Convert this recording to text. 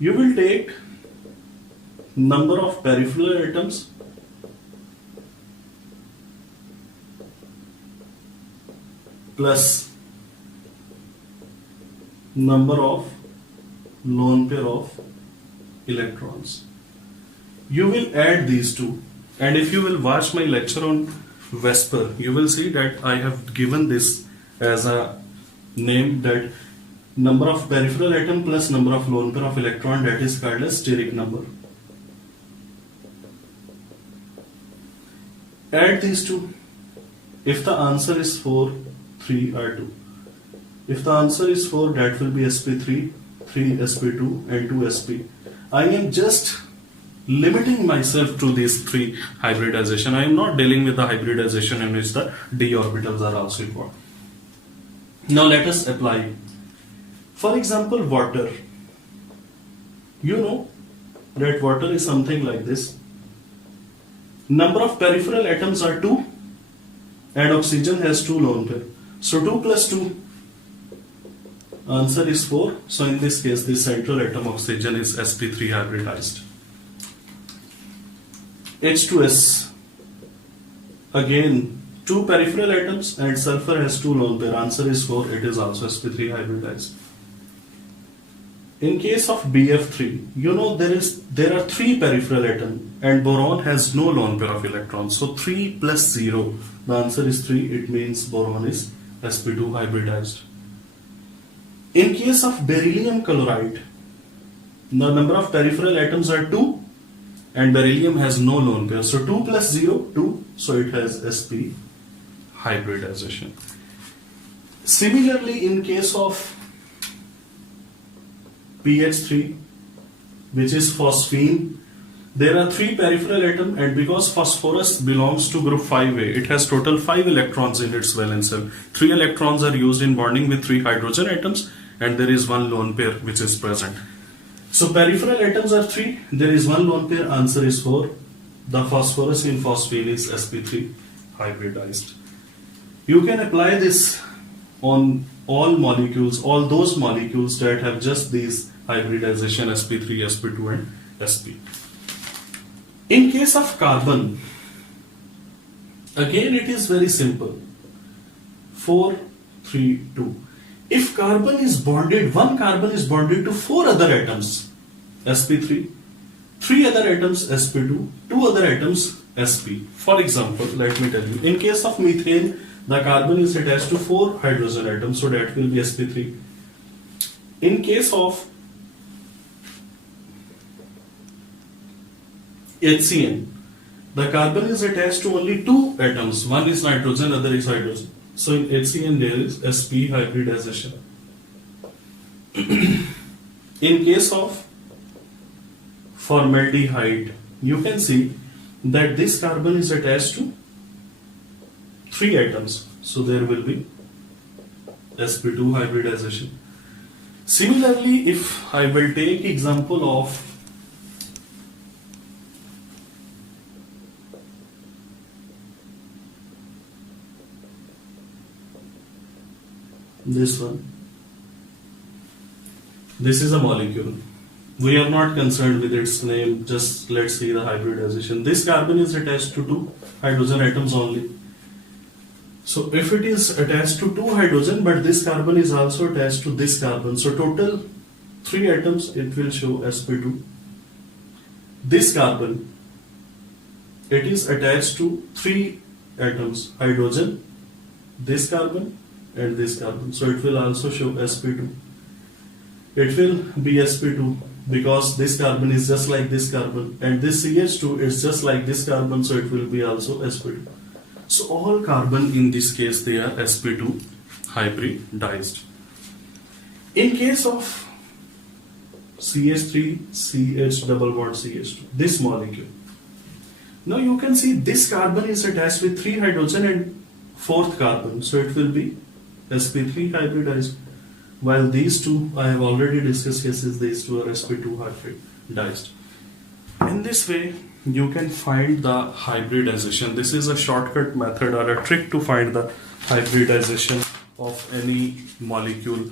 You will take number of peripheral atoms plus number of lone pair of electrons. You will add these two, and if you will watch my lecture on VSEPR, you will see that I have given this as a name, that number of peripheral atom plus number of lone pair of electron, that is called as steric number. Add these two. If the answer is 4, 3 or 2. If the answer is 4, that will be sp3, 3 sp2 and 2 sp. I am just limiting myself to these three hybridization. I am not dealing with the hybridization in which the d orbitals are also involved. Now let us apply. For example, water. You know that water is something like this. Number of peripheral atoms are 2 and oxygen has 2 lone pair. So 2 plus 2, answer is 4. So in this case, the central atom oxygen is sp3 hybridized. H2S, again 2 peripheral atoms and sulfur has 2 lone pair. Answer is 4. It is also sp3 hybridized. In case of BF3, you know there are 3 peripheral atoms and boron has no lone pair of electrons. So 3 plus 0, the answer is 3. It means boron is sp2 hybridized. In case of beryllium chloride, the number of peripheral atoms are 2 and beryllium has no lone pair. So 2 plus 0, 2. So it has sp hybridization. Similarly, in case of PH3, which is phosphine, there are 3 peripheral atoms, and because phosphorus belongs to group 5a, it has total 5 electrons in its valence shell. 3 electrons are used in bonding with 3 hydrogen atoms, and there is 1 lone pair which is present. So peripheral atoms are 3, there is 1 lone pair, answer is 4. The phosphorus in phosphine is sp3 hybridized. You can apply this on all molecules, all those molecules that have just these hybridization sp3, sp2 and sp. In case of carbon, again it is very simple. 4, 3, 2. If carbon is bonded, one carbon is bonded to 4 other atoms, sp3, 3 other atoms, sp2, 2 other atoms, sp. For example, let me tell you, in case of methane, the carbon is attached to 4 hydrogen atoms, so that will be sp3. In case of HCN, the carbon is attached to only 2 atoms, one is nitrogen, other is hydrogen. So in HCN there is sp hybridization. In case of formaldehyde, you can see that this carbon is attached to 3 atoms, so there will be sp2 hybridization. Similarly, if I will take example of this one, this is a molecule. We are not concerned with its name, just let's see the hybridization. This carbon is attached to 2 hydrogen atoms only. So if it is attached to 2 hydrogen, but this carbon is also attached to this carbon, so total 3 atoms, it will show sp2. This carbon, it is attached to 3 atoms, hydrogen, this carbon and this carbon, so it will also show sp2. It will be sp2 because this carbon is just like this carbon, and this CH2 is just like this carbon, so it will be also sp2. So all carbon in this case, they are sp2 hybridized. In case of CH3, CH double bond CH2, this molecule. Now you can see this carbon is attached with 3 hydrogen and 4th carbon, so it will be sp3 hybridized. While these two, I have already discussed cases, these two are sp2 hybridized. In this way, you can find the hybridization. This is a shortcut method or a trick to find the hybridization of any molecule